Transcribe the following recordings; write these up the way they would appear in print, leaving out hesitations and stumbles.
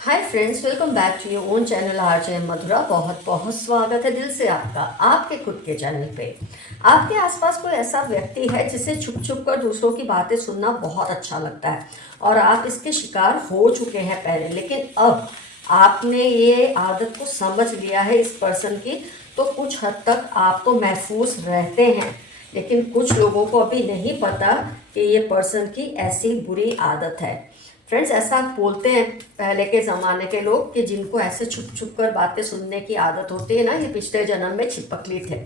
Hi friends, welcome back to your own channel RJ Madhura. बहुत बहुत स्वागत है दिल से आपका आपके खुद के चैनल पे। आपके आसपास कोई ऐसा व्यक्ति है जिसे छुप छुप कर दूसरों की बातें सुनना बहुत अच्छा लगता है और आप इसके शिकार हो चुके हैं पहले, लेकिन अब आपने ये आदत को समझ लिया है इस पर्सन की, तो कुछ हद तक आप तो महफूज रहते हैं। लेकिन कुछ लोगों को अभी नहीं पता कि ये पर्सन की ऐसी बुरी आदत है। फ्रेंड्स, ऐसा बोलते हैं पहले के ज़माने के लोग कि जिनको ऐसे छुप छुप कर बातें सुनने की आदत होती है ना, ये पिछले जन्म में छिपकली थे।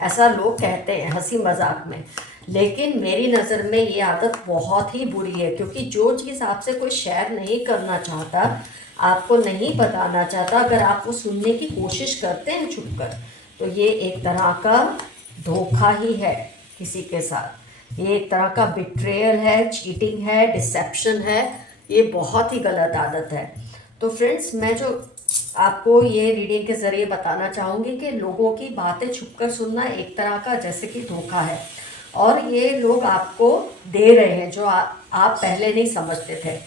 ऐसा लोग कहते हैं हंसी मजाक में। लेकिन मेरी नज़र में ये आदत बहुत ही बुरी है, क्योंकि जो चीज़ आपसे कोई शेयर नहीं करना चाहता, आपको नहीं बताना चाहता, अगर आप वो सुनने की कोशिश करते हैं छुप कर, तो ये एक तरह का धोखा ही है किसी के साथ। ये एक तरह का बिट्रेयल है, चीटिंग है, डिसेप्शन है। ये बहुत ही गलत आदत है। तो फ्रेंड्स, मैं जो आपको ये रीडिंग के ज़रिए बताना चाहूँगी कि लोगों की बातें छुपकर सुनना एक तरह का जैसे कि धोखा है, और ये लोग आपको दे रहे हैं जो आप पहले नहीं समझते थे।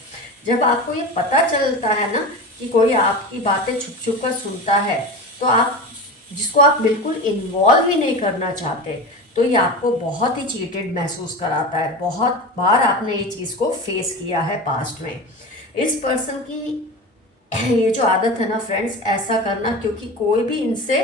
जब आपको ये पता चलता है ना कि कोई आपकी बातें छुप छुप कर सुनता है, तो आप जिसको आप बिल्कुल इन्वॉल्व ही नहीं करना चाहते, तो ये आपको बहुत ही चीटेड महसूस कराता है। बहुत बार आपने ये चीज़ को फेस किया है पास्ट में। इस पर्सन की ये जो आदत है ना फ्रेंड्स, ऐसा करना, क्योंकि कोई भी इनसे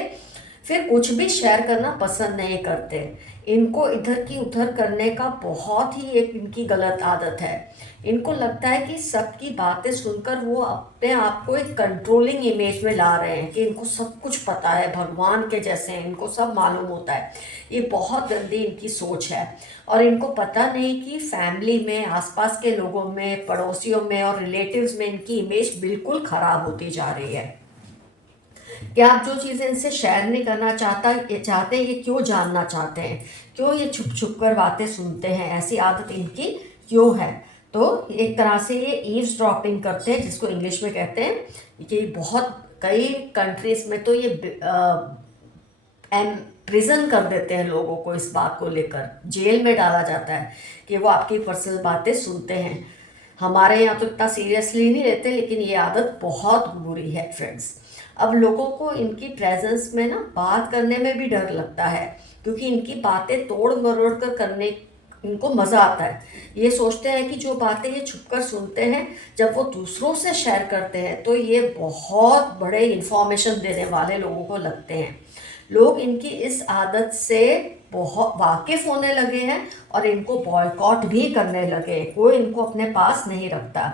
फिर कुछ भी शेयर करना पसंद नहीं करते। इनको इधर की उधर करने का बहुत ही एक इनकी गलत आदत है। इनको लगता है कि सबकी बातें सुनकर वो अपने आप को एक कंट्रोलिंग इमेज में ला रहे हैं कि इनको सब कुछ पता है, भगवान के जैसे हैं, इनको सब मालूम होता है। ये बहुत गंदी इनकी सोच है। और इनको पता नहीं कि फैमिली में, आसपास के लोगों में, पड़ोसियों में और रिलेटिव्स में इनकी इमेज बिल्कुल ख़राब होती जा रही है। कि आप जो चीज़ें इनसे शेयर नहीं करना चाहते, ये क्यों जानना चाहते हैं, क्यों ये छुप छुप कर बातें सुनते हैं, ऐसी आदत इनकी क्यों है। तो एक तरह से ये ईव्स ड्रॉपिंग करते हैं, जिसको इंग्लिश में कहते हैं कि बहुत कई कंट्रीज में तो ये प्रिजन कर देते हैं लोगों को। इस बात को लेकर जेल में डाला जाता है कि वो आपकी पर्सनल बातें सुनते हैं। हमारे यहाँ तो इतना सीरियसली नहीं लेते, लेकिन ये आदत बहुत बुरी है फ्रेंड्स। अब लोगों को इनकी प्रेजेंस में ना बात करने में भी डर लगता है, क्योंकि इनकी बातें तोड़ मरोड़ कर करने इनको मज़ा आता है। ये सोचते हैं कि जो बातें ये छुपकर सुनते हैं, जब वो दूसरों से शेयर करते हैं, तो ये बहुत बड़े इन्फॉर्मेशन देने वाले लोगों को लगते हैं। लोग इनकी इस आदत से बहुत वाकिफ होने लगे हैं और इनको बॉयकॉट भी करने लगे। कोई इनको अपने पास नहीं रखता,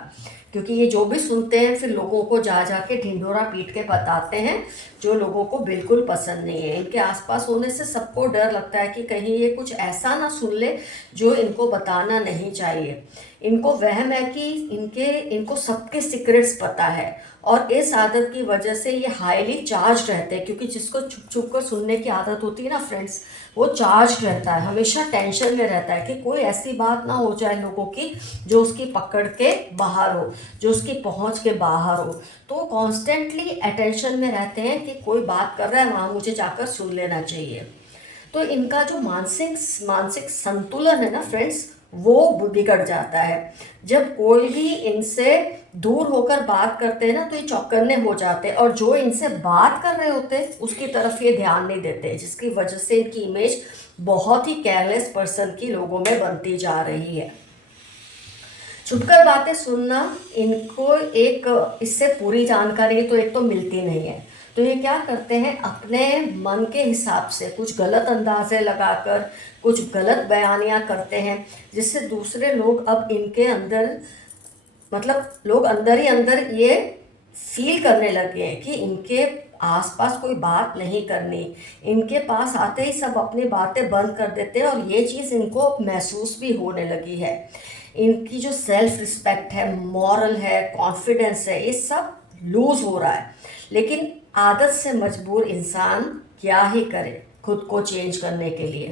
क्योंकि ये जो भी सुनते हैं फिर लोगों को जा जा के ढिंढोरा पीट के बताते हैं, जो लोगों को बिल्कुल पसंद नहीं है। इनके आसपास होने से सबको डर लगता है कि कहीं ये कुछ ऐसा ना सुन ले जो इनको बताना नहीं चाहिए। इनको वहम है कि इनको सबके सीक्रेट्स पता है, और इस आदत की वजह से ये हाईली चार्ज रहते हैं, क्योंकि जिसको छुप छुप कर सुनने की आदत होती है ना फ्रेंड्स, वो चार्ज रहता है, हमेशा टेंशन में रहता है कि कोई ऐसी बात ना हो जाए लोगों की जो उसकी पकड़ के बाहर हो, जो उसकी पहुंच के बाहर हो। तो कॉन्स्टेंटली अटेंशन में रहते हैं कि कोई बात कर रहा है, वहाँ मुझे जाकर सुन लेना चाहिए। तो इनका जो मानसिक मानसिक संतुलन है ना फ्रेंड्स, वो बिगड़ जाता है। जब कोई भी इनसे दूर होकर बात करते हैं ना, तो ये चौकन्ने हो जाते हैं, और जो इनसे बात कर रहे होते हैं उसकी तरफ ये ध्यान नहीं देते, जिसकी वजह से इनकी इमेज बहुत ही केयरलेस पर्सन की लोगों में बनती जा रही है। छुपकर बातें सुनना, इनको एक इससे पूरी जानकारी तो एक तो मिलती नहीं है, तो ये क्या करते हैं, अपने मन के हिसाब से कुछ गलत अंदाजे लगाकर कुछ गलत बयानियाँ करते हैं, जिससे दूसरे लोग अब इनके अंदर, मतलब लोग अंदर ही अंदर ये फील करने लगे हैं कि इनके आसपास कोई बात नहीं करनी। इनके पास आते ही सब अपनी बातें बंद कर देते हैं, और ये चीज़ इनको महसूस भी होने लगी है। इनकी जो सेल्फ रिस्पेक्ट है, मॉरल है, कॉन्फिडेंस है, ये सब लूज हो रहा है। लेकिन आदत से मजबूर इंसान क्या ही करे खुद को चेंज करने के लिए।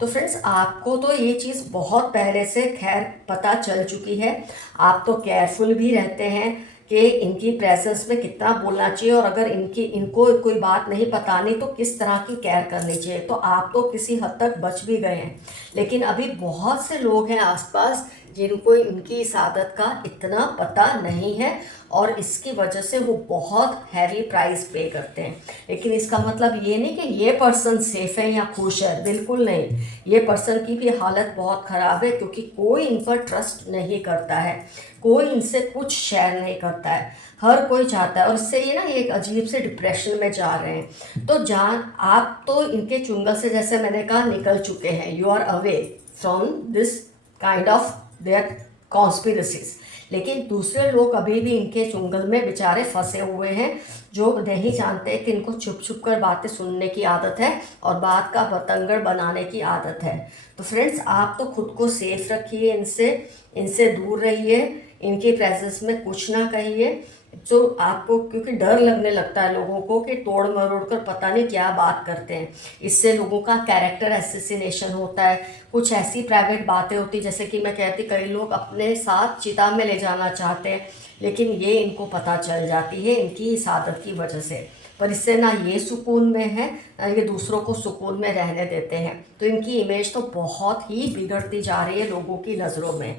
तो फ्रेंड्स, आपको तो ये चीज़ बहुत पहले से खैर पता चल चुकी है। आप तो केयरफुल भी रहते हैं कि इनकी प्रेजेंस में कितना बोलना चाहिए, और अगर इनको कोई बात नहीं बतानी तो किस तरह की केयर करनी चाहिए। तो आप तो किसी हद तक बच भी गए हैं, लेकिन अभी बहुत से लोग हैं आसपास जिनको इनकी इस आदत का इतना पता नहीं है और इसकी वजह से वो बहुत हैवी प्राइस पे करते हैं। लेकिन इसका मतलब ये नहीं कि ये पर्सन सेफ है या खुश है, बिल्कुल नहीं। ये पर्सन की भी हालत बहुत ख़राब है, क्योंकि कोई इन पर ट्रस्ट नहीं करता है, कोई इनसे कुछ शेयर नहीं करता है, हर कोई चाहता है। और इससे ये ना एक अजीब से डिप्रेशन में जा रहे हैं। तो जहाँ आप तो इनके चुंगल से, जैसे मैंने कहा, निकल चुके हैं, you are away from this kind of their conspiracies. लेकिन दूसरे लोग अभी भी इनके चुंगल में बेचारे फंसे हुए हैं, जो नहीं जानते कि इनको छुप छुप कर बातें सुनने की आदत है और बात का बतंगड़ बनाने की आदत है। तो फ्रेंड्स, आप तो खुद को सेफ रखिए, इनसे दूर रहिए, इनकी प्रेजेंस में कुछ ना कहिए। जो आपको, क्योंकि डर लगने लगता है लोगों को कि तोड़ मरोड़ कर पता नहीं क्या बात करते हैं। इससे लोगों का कैरेक्टर एसेसिनेशन होता है। कुछ ऐसी प्राइवेट बातें होती, जैसे कि मैं कहती, कई लोग अपने साथ चिता में ले जाना चाहते हैं, लेकिन ये इनको पता चल जाती है इनकी इस आदत की वजह से। पर इससे ना ये सुकून में है, ना ये दूसरों को सुकून में रहने देते हैं। तो इनकी इमेज तो बहुत ही बिगड़ती जा रही है लोगों की नज़रों में।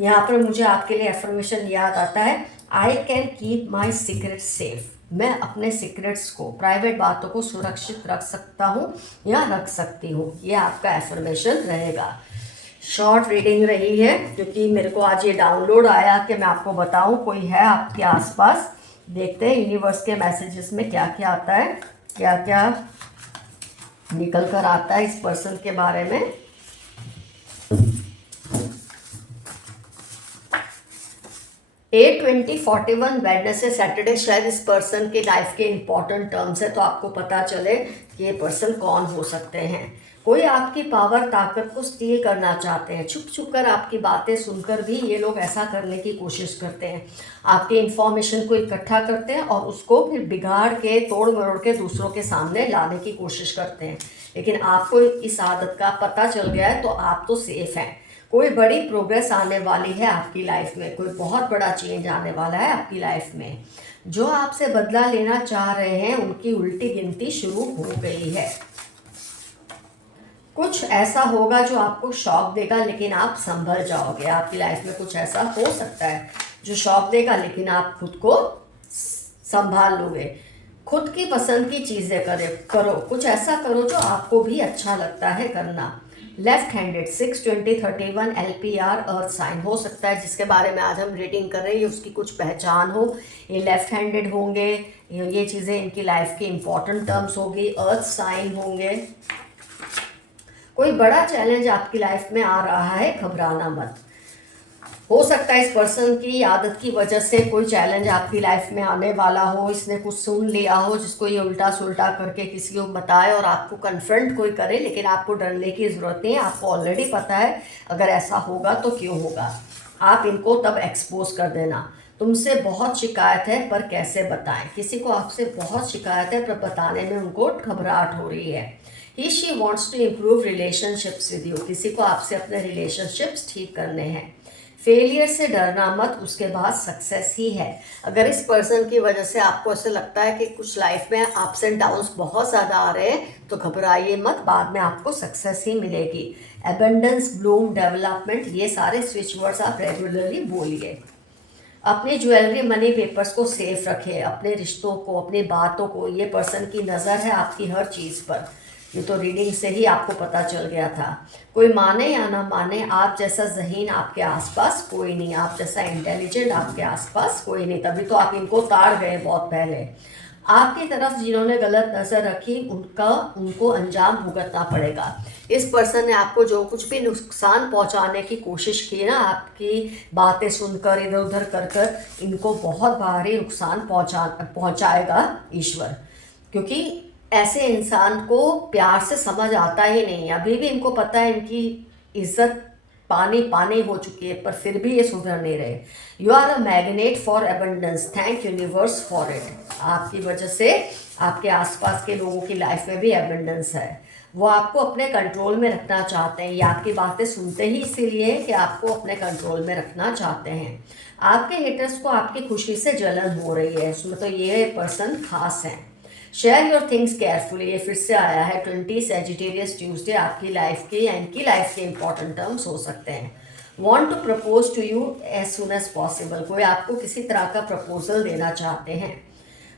यहाँ पर मुझे आपके लिए एफर्मेशन याद आता है, I can keep my secret safe. मैं अपने सीक्रेट्स को, प्राइवेट बातों को सुरक्षित रख सकता हूँ या रख सकती हूँ। ये आपका एफर्मेशन रहेगा। शॉर्ट रीडिंग रही है, क्योंकि मेरे को आज ये डाउनलोड आया कि मैं आपको बताऊँ कोई है आपके आसपास। देखते हैं यूनिवर्स के मैसेजेस में क्या क्या आता है, क्या क्या निकल कर आता है इस पर्सन के बारे में। 8/20/41 वेडनेसडे सैटरडे शायद इस पर्सन के लाइफ के इंपॉर्टेंट टर्म्स है, तो आपको पता चले कि ये पर्सन कौन हो सकते हैं। कोई आपकी पावर, ताकत को स्टील करना चाहते हैं। छुप छुप कर आपकी बातें सुनकर भी ये लोग ऐसा करने की कोशिश करते हैं। आपकी इंफॉर्मेशन को इकट्ठा करते हैं और उसको फिर बिगाड़ के, तोड़ मरोड़ के दूसरों के सामने लाने की कोशिश करते हैं। लेकिन आपको इस आदत का पता चल गया है, तो आप तो सेफ हैं। कोई बड़ी प्रोग्रेस आने वाली है आपकी लाइफ में, कोई बहुत बड़ा चेंज आने वाला है आपकी लाइफ में। जो आपसे बदला लेना चाह रहे हैं, उनकी उल्टी गिनती शुरू हो गई है। कुछ ऐसा होगा जो आपको शॉक देगा, लेकिन आप संभल जाओगे। आपकी लाइफ में कुछ ऐसा हो सकता है जो शॉक देगा, लेकिन आप खुद को संभाल लोगे। खुद की पसंद की चीज़ें करो, कुछ ऐसा करो जो आपको भी अच्छा लगता है करना। Left handed 6/20/31 LPR earth sign हो सकता है, जिसके बारे में आज हम रीडिंग कर रहे हैं, उसकी कुछ पहचान हो। ये लेफ्ट हैंडेड होंगे, ये चीज़ें इनकी लाइफ की इंपॉर्टेंट टर्म्स होगी, अर्थ साइन होंगे। कोई बड़ा चैलेंज आपकी लाइफ में आ रहा है, घबराना मत। हो सकता है इस पर्सन की आदत की वजह से कोई चैलेंज आपकी लाइफ में आने वाला हो। इसने कुछ सुन लिया हो जिसको ये उल्टा सुल्टा करके किसी को बताए और आपको कन्फ्रंट कोई करे, लेकिन आपको डरने की ज़रूरत नहीं है। आपको ऑलरेडी पता है अगर ऐसा होगा तो क्यों होगा। आप इनको तब एक्सपोज कर देना। तुमसे बहुत शिकायत है पर कैसे बताएं। किसी को आपसे बहुत शिकायत है पर बताने में उनको घबराहट हो रही है। He she wants to improve relationships with you. किसी को आपसे अपने रिलेशनशिप्स ठीक करने हैं। फेलियर से डरना मत, उसके बाद सक्सेस ही है। अगर इस पर्सन की वजह से आपको ऐसे लगता है कि कुछ लाइफ में अप्स एंड डाउन्स बहुत ज़्यादा आ रहे हैं, तो घबराइए मत, बाद में आपको सक्सेस ही मिलेगी। एबंडेंस, ब्लूम, डेवलपमेंट, ये सारे स्विच वर्ड्स आप रेगुलरली बोलिए। अपनी ज्वेलरी, मनी, पेपर्स को सेफ रखें। अपने रिश्तों को, अपनी बातों को, ये पर्सन की नज़र है आपकी हर चीज़ पर। ये तो रीडिंग से ही आपको पता चल गया था। कोई माने या ना माने, आप जैसा ज़हीन आपके आसपास कोई नहीं, आप जैसा इंटेलिजेंट आपके आसपास कोई नहीं। तभी तो आप इनको ताड़ गए बहुत पहले। आपकी तरफ जिन्होंने गलत नज़र रखी, उनको अंजाम भुगतना पड़ेगा। इस पर्सन ने आपको जो कुछ भी नुकसान पहुंचाने की कोशिश की ना, आपकी बातें सुनकर, इधर उधर कर कर, इनको बहुत भारी नुकसान पहुंचाएगा ईश्वर। क्योंकि ऐसे इंसान को प्यार से समझ आता ही नहीं। अभी भी इनको पता है इनकी इज्जत पानी पानी हो चुकी है, पर फिर भी ये सुधर नहीं रहे। You are a magnet for abundance, thank universe for it. आपकी वजह से आपके आसपास के लोगों की लाइफ में भी एबंडेंस है। वो आपको अपने कंट्रोल में रखना चाहते हैं। ये आपकी बातें सुनते ही इसीलिए कि आपको अपने कंट्रोल में रखना चाहते हैं। आपके हेटर्स को आपकी खुशी से जलन हो रही है, उसमें तो ये पर्सन खास है। शेयर योर थिंग्स केयरफुली, ये फिर से आया है 20 सैजिटेरियस ट्यूसडे। आपकी लाइफ के या इनकी लाइफ के इंपॉर्टेंट टर्म्स हो सकते हैं। Want to propose to you as soon as possible, कोई आपको किसी तरह का प्रपोजल देना चाहते हैं।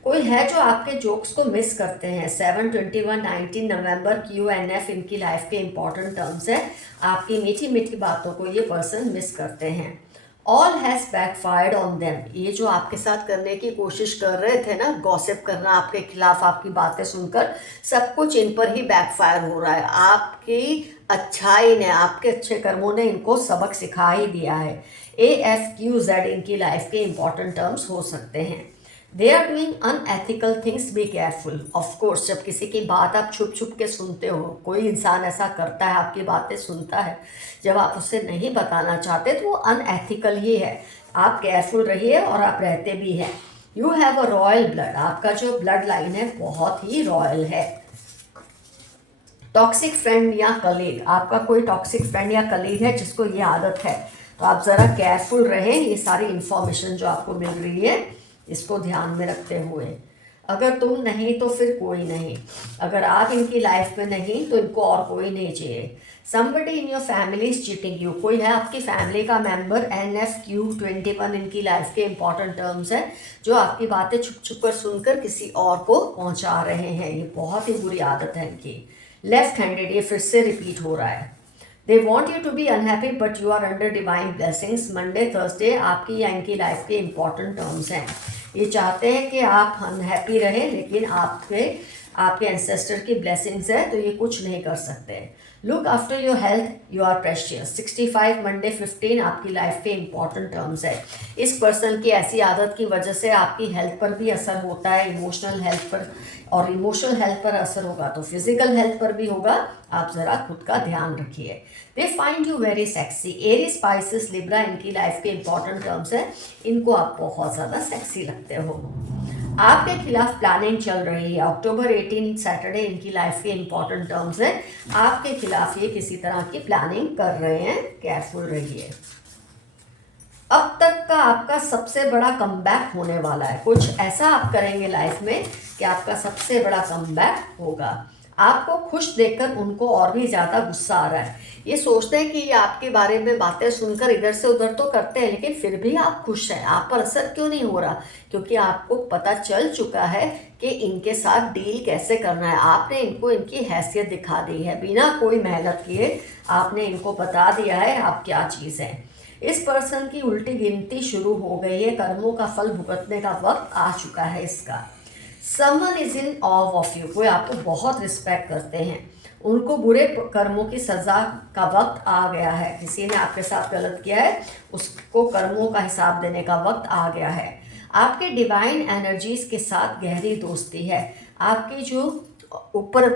कोई है जो आपके जोक्स को मिस करते हैं। 7/21/19 नवंबर QNF इनकी लाइफ के इंपॉर्टेंट टर्म्स है। आपकी मीठी मीठी बातों को ये पर्सन मिस करते हैं। All has backfired on them, ये जो आपके साथ करने की कोशिश कर रहे थे ना, गॉसिप करना आपके खिलाफ, आपकी बातें सुनकर, सब कुछ इन पर ही बैकफायर हो रहा है। आपकी अच्छाई ने, आपके अच्छे कर्मों ने इनको सबक सिखा ही दिया है। AFQZ इनकी लाइफ के इंपॉर्टेंट टर्म्स हो सकते हैं। They are doing unethical things, be careful. Of course जब किसी की बात आप छुप छुप के सुनते हो, कोई इंसान ऐसा करता है, आपकी बातें सुनता है, जब आप उससे नहीं बताना चाहते तो वो अनएथिकल ही है। आप केयरफुल रहिए और आप रहते भी हैं। You have a royal blood, आपका जो ब्लड लाइन है बहुत ही रॉयल है। टॉक्सिक फ्रेंड या कलीग, आपका कोई टॉक्सिक फ्रेंड या कलीग है जिसको ये आदत है, तो आप ज़रा केयरफुल रहें। ये सारी इन्फॉर्मेशन जो आपको मिल रही है इसको ध्यान में रखते हुए, अगर तुम नहीं तो फिर कोई नहीं, अगर आप इनकी लाइफ में नहीं तो इनको और कोई नहीं चाहिए। Somebody in your family is cheating you, कोई है आपकी फैमिली का मेंबर। NFQ21 इनकी लाइफ के इंपॉर्टेंट टर्म्स है, जो आपकी बातें छुप छुप कर सुनकर किसी और को पहुंचा रहे हैं। ये बहुत ही बुरी आदत है इनकी। लेफ्ट हैंडेड, ये फिर से रिपीट हो रहा है। They want you to be unhappy but you are under divine blessings. Monday Thursday आपकी या इनकी लाइफ के इंपॉर्टेंट टर्म्स हैं। ये चाहते हैं कि आप अनहैप्पी रहें, लेकिन आपके एंसेस्टर की ब्लेसिंग्स है तो ये कुछ नहीं कर सकते। Look after your health, you are precious. 65 Monday 15 आपकी लाइफ के इंपॉर्टेंट टर्म्स है। इस पर्सन की ऐसी आदत की वजह से आपकी हेल्थ पर भी असर होता है, इमोशनल हेल्थ पर, और इमोशनल हेल्थ पर असर होगा तो फिजिकल हेल्थ पर भी होगा। आप ज़रा खुद का ध्यान रखिए। They find you very sexy. Aries Pisces Libra इनकी लाइफ के इंपॉर्टेंट टर्म्स है। इनको आप बहुत ज़्यादा सेक्सी लगते हो। आपके खिलाफ प्लानिंग चल रही है। अक्टूबर 18 सैटरडे इनकी लाइफ के इंपॉर्टेंट टर्म्स है। आपके खिलाफ ये किसी तरह की प्लानिंग कर रहे हैं, केयरफुल रहिए। अब तक का आपका सबसे बड़ा कमबैक होने वाला है। कुछ ऐसा आप करेंगे लाइफ में कि आपका सबसे बड़ा कमबैक होगा। आपको खुश देखकर उनको और भी ज़्यादा गुस्सा आ रहा है। ये सोचते हैं कि ये आपके बारे में बातें सुनकर इधर से उधर तो करते हैं, लेकिन फिर भी आप खुश हैं। आप पर असर क्यों नहीं हो रहा? क्योंकि आपको पता चल चुका है कि इनके साथ डील कैसे करना है। आपने इनको इनकी हैसियत दिखा दी है, बिना कोई मेहनत किए आपने इनको बता दिया है आप क्या चीज़ है। इस पर्सन की उल्टी गिनती शुरू हो गई है। कर्मों का फल भुगतने का वक्त आ चुका है इसका। Someone is in of of you, कोई आपको बहुत रिस्पेक्ट करते हैं, उनको बुरे कर्मों की सज़ा का वक्त आ गया है। किसी ने आपके साथ गलत किया है, उसको कर्मों का हिसाब देने का वक्त आ गया है। आपके डिवाइन एनर्जीज के साथ गहरी दोस्ती है। आपकी जो ऊपर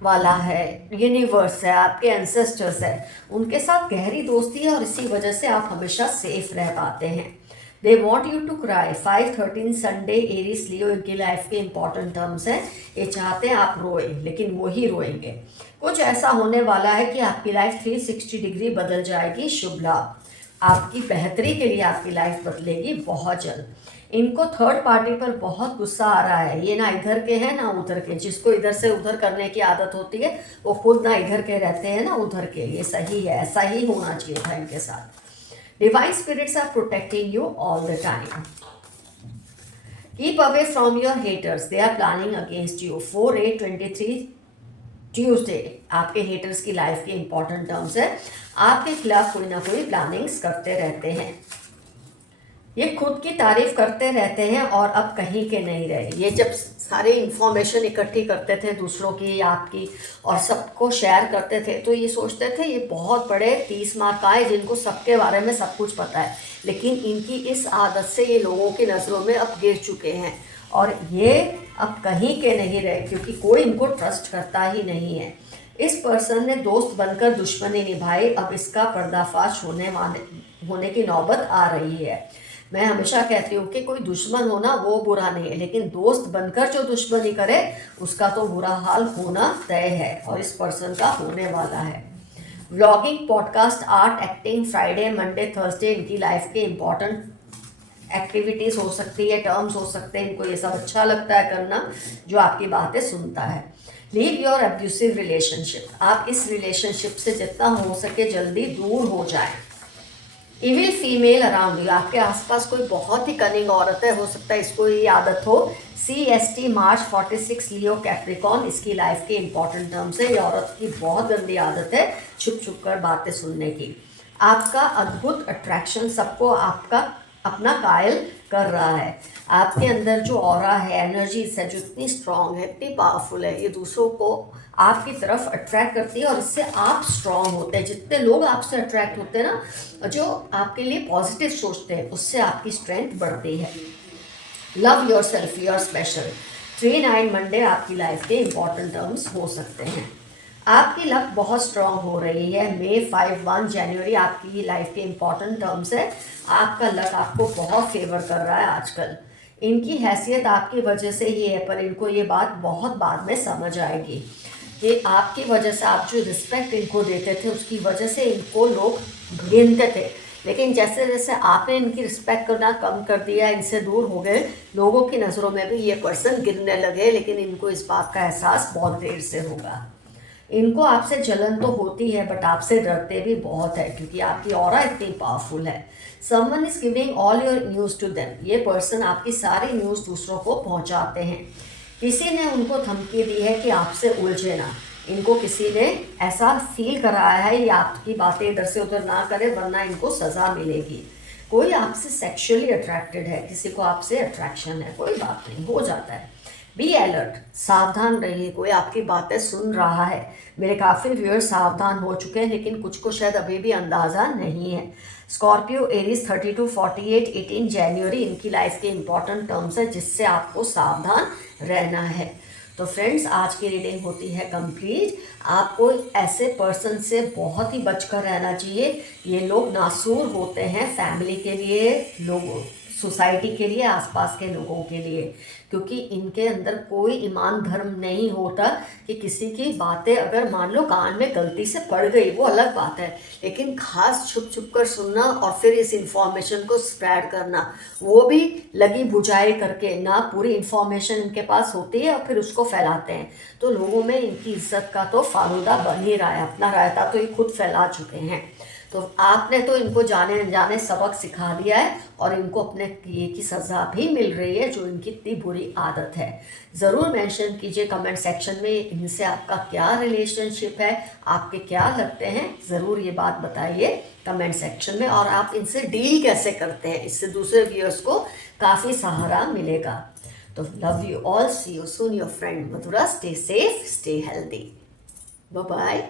वाला है, यूनिवर्स है, आपके एंसेस्टर्स है, उनके साथ गहरी दोस्ती है और इसी वजह से आप हमेशा सेफ रह पाते हैं। They want you to cry. 5/13 Sunday Aries Leo इनकी लाइफ के इंपॉर्टेंट टर्म्स हैं। ये चाहते हैं आप रोए, लेकिन वो ही रोएंगे। कुछ ऐसा होने वाला है कि आपकी लाइफ 360 डिग्री बदल जाएगी। शुभ लाभ, आपकी बेहतरी के लिए आपकी लाइफ बदलेगी बहुत जल्द। इनको थर्ड पार्टी पर बहुत गुस्सा आ रहा है। ये ना इधर के हैं ना उधर के। जिसको इधर से उधर करने की आदत होती है वो खुद ना इधर के रहते हैं ना उधर के। ये सही है, ऐसा ही होना चाहिए था इनके साथ। Divine spirits are protecting you all the time. Keep away from your haters. They are planning against you. 4/8/23 Tuesday आपके हेटर्स की लाइफ के इंपॉर्टेंट टर्म्स है। आपके खिलाफ कोई ना कोई प्लानिंग्स करते रहते हैं। ये खुद की तारीफ करते रहते हैं और अब कहीं के नहीं रहे। ये जब सारी इन्फॉर्मेशन इकट्ठी करते थे दूसरों की, आपकी, और सबको शेयर करते थे, तो ये सोचते थे ये बहुत बड़े 30 मार्क आए जिनको सबके बारे में सब कुछ पता है। लेकिन इनकी इस आदत से ये लोगों की नज़रों में अब गिर चुके हैं और ये अब कहीं के नहीं रहे, क्योंकि कोई इनको ट्रस्ट करता ही नहीं है। इस पर्सन ने दोस्त बनकर दुश्मनी निभाई। अब इसका पर्दाफाश होने की नौबत आ रही है। मैं हमेशा कहती हूँ कि कोई दुश्मन होना वो बुरा नहीं है, लेकिन दोस्त बनकर जो दुश्मनी करे उसका तो बुरा हाल होना तय है, और इस पर्सन का होने वाला है। Vlogging, podcast, art, acting, Friday, Monday, Thursday इनकी लाइफ के इम्पॉर्टेंट एक्टिविटीज़ हो सकती है, टर्म्स हो सकते हैं। इनको ये सब अच्छा लगता है करना, जो आपकी बातें सुनता है। लीव योर अब्यूसिव रिलेशनशिप, आप इस रिलेशनशिप से जितना हो सके जल्दी दूर हो जाए। इविल फीमेल अराउंड यू, आपके आसपास कोई बहुत ही कनिंग औरत है, हो सकता है इसको ये आदत हो। CST मार्च 46 लियो कैप्रिकॉन, इसकी लाइफ के इंपॉर्टेंट टर्म्स है। ये औरत की बहुत गंदी आदत है छुप छुप कर बातें सुनने की। आपका अद्भुत अट्रैक्शन सबको आपका अपना कायल कर रहा है। आपके अंदर जो ऑरा है, एनर्जीज है, जो इतनी स्ट्रांग है, इतनी पावरफुल है, ये दूसरों को आपकी तरफ अट्रैक्ट करती है और इससे आप स्ट्रांग होते हैं। जितने लोग आपसे अट्रैक्ट होते हैं ना, जो आपके लिए पॉजिटिव सोचते हैं, उससे आपकी स्ट्रेंथ बढ़ती है। Love yourself, you are special. 3-9 Monday आपकी लाइफ के इंपॉर्टेंट टर्म्स हो सकते हैं। आपकी लक बहुत स्ट्रांग हो रही है। May 5-1 जनवरी आपकी लाइफ के इंपॉर्टेंट टर्म्स है। आपका लक आपको बहुत फेवर कर रहा है आजकल। इनकी हैसियत आपकी वजह से ही है, पर इनको ये बात बहुत बाद में समझ आएगी कि आपकी वजह से, आप जो रिस्पेक्ट इनको देते थे उसकी वजह से इनको लोग गिनते थे, लेकिन जैसे जैसे आपने इनकी रिस्पेक्ट करना कम कर दिया, इनसे दूर हो गए, लोगों की नज़रों में भी ये पर्सन गिरने लगे। लेकिन इनको इस बात का एहसास बहुत देर से होगा। इनको आपसे जलन तो होती है, बट आपसे डरते भी बहुत है, क्योंकि आपकी ऑरा इतनी पावरफुल है। Someone is giving all your news to them, ये पर्सन आपकी सारी न्यूज़ दूसरों को पहुंचाते हैं। किसी ने उनको धमकी दी है कि आपसे उलझे ना। इनको किसी ने ऐसा फील कराया है ये आपकी बातें इधर से उधर ना करे, वरना इनको सज़ा मिलेगी। कोई आपसे सेक्सुअली अट्रैक्टेड है, किसी को आपसे अट्रैक्शन है, कोई बात नहीं, हो जाता है। बी अलर्ट, सावधान रहिए, कोई आपकी बातें सुन रहा है। मेरे काफ़ी व्यूअर्स सावधान हो चुके हैं, लेकिन कुछ को शायद अभी भी अंदाज़ा नहीं है। स्कॉर्पियो, एरीज 32-48 18 जनवरी इनकी लाइफ के इंपॉर्टेंट टर्म्स है, जिससे आपको सावधान रहना है। तो फ्रेंड्स, आज की रीडिंग होती है कंप्लीट। आपको ऐसे पर्सन से बहुत ही बचकर रहना चाहिए। ये लोग नासूर होते हैं फैमिली के लिए, लोगों, सोसाइटी के लिए, आसपास के लोगों के लिए, क्योंकि इनके अंदर कोई ईमान धर्म नहीं होता कि किसी की बातें अगर मान लो कान में गलती से पड़ गई, वो अलग बात है, लेकिन खास छुप छुप कर सुनना और फिर इस इंफॉर्मेशन को स्प्रेड करना, वो भी लगी बुझाई करके, ना पूरी इंफॉर्मेशन इनके पास होती है और फिर उसको फैलाते हैं, तो लोगों में इनकी इज्जत का तो फालूदा बन ही रहा है। अपना रायता तो ये खुद फैला चुके हैं। तो आपने तो इनको जाने अनजाने सबक सिखा दिया है और इनको अपने किए की सज़ा भी मिल रही है, जो इनकी इतनी बुरी आदत है। ज़रूर मेंशन कीजिए कमेंट सेक्शन में इनसे आपका क्या रिलेशनशिप है, आपके क्या लगते हैं, ज़रूर ये बात बताइए कमेंट सेक्शन में। और आप इनसे डील कैसे करते हैं, इससे दूसरे व्यूअर्स को काफ़ी सहारा मिलेगा। तो love you all, see you soon, your friend Madhura. Stay safe, stay healthy, bye bye.